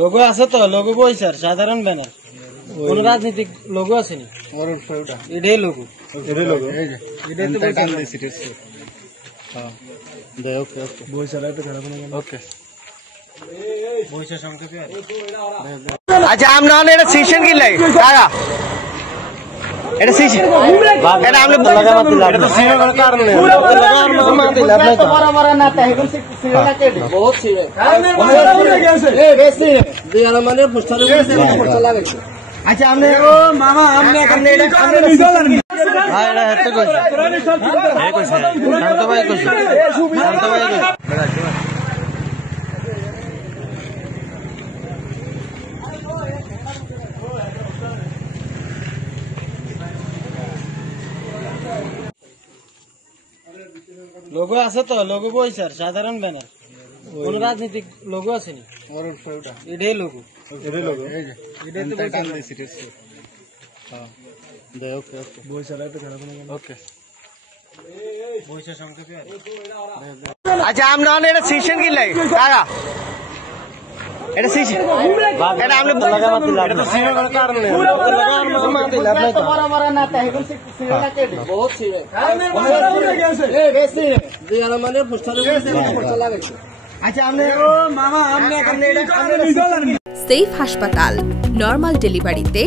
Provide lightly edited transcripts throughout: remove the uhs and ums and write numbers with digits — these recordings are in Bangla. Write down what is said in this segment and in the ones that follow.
লোগো আছে তো, লোগো বই স্যার, সাধারণ ব্যানার, কোন রাজনৈতিক লোগো আসেনি। এটাই লোগো, এটাই লোগো, এটাই তো বই চালাই তো খারাপ না। ওকে বইসা সংক্ষেপে। আচ্ছা আমরা এটা সেশন কি লাগে দাদা, এটা সেশন এটা আমরা এটা তো সিনেমা করার কারণ নেই, তো বড় বড় না তাই এখন সিনেমা কেটে বহুত সিনেমা মনে গেছে এ বেশি দিয়ার মানে পোস্টারে পোস্টার লাগাইছে। আচ্ছা আমরা ও মামা আমরা এখানে এটা আমরা নিজালাম ভাই এটা হেতে কইছে এই কইছে শান্ত ভাই কইছে, শান্ত ভাই কইছে। লোগো আছে তো, লোগো বই স্যার, সাধারণ ব্যানার, কোন রাজনৈতিক লোগো আসেনি। এটাই লোগো, এটাই লোগো, এটাই তো বই চালাই তো খারাপ না। ওকে বইসা সংক্ষেপে। আচ্ছা আমরা এটা সেশন কি লাগে দাদা, এটা সেশন এটা আমরা এটা তো সিনেমা করার কারণ নেই, তো বড় বড় না তাই এখন সিনেমা কেটে বহুত সিনেমা মনে গেছে এ বেশি দিয়ার মানে পোস্টারে পোস্টার লাগাইছে। আচ্ছা আমরা ও মামা আমরা এখানে এটা আমরা নিজালাম। সেফ হাসপাতাল, নরমাল ডেলিভারিতে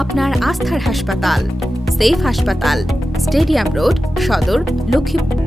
আপনার আস্থার হাসপাতাল। সেফ হাসপাতাল, স্টেডিয়াম রোড, সদর, লক্ষ্মীপুর।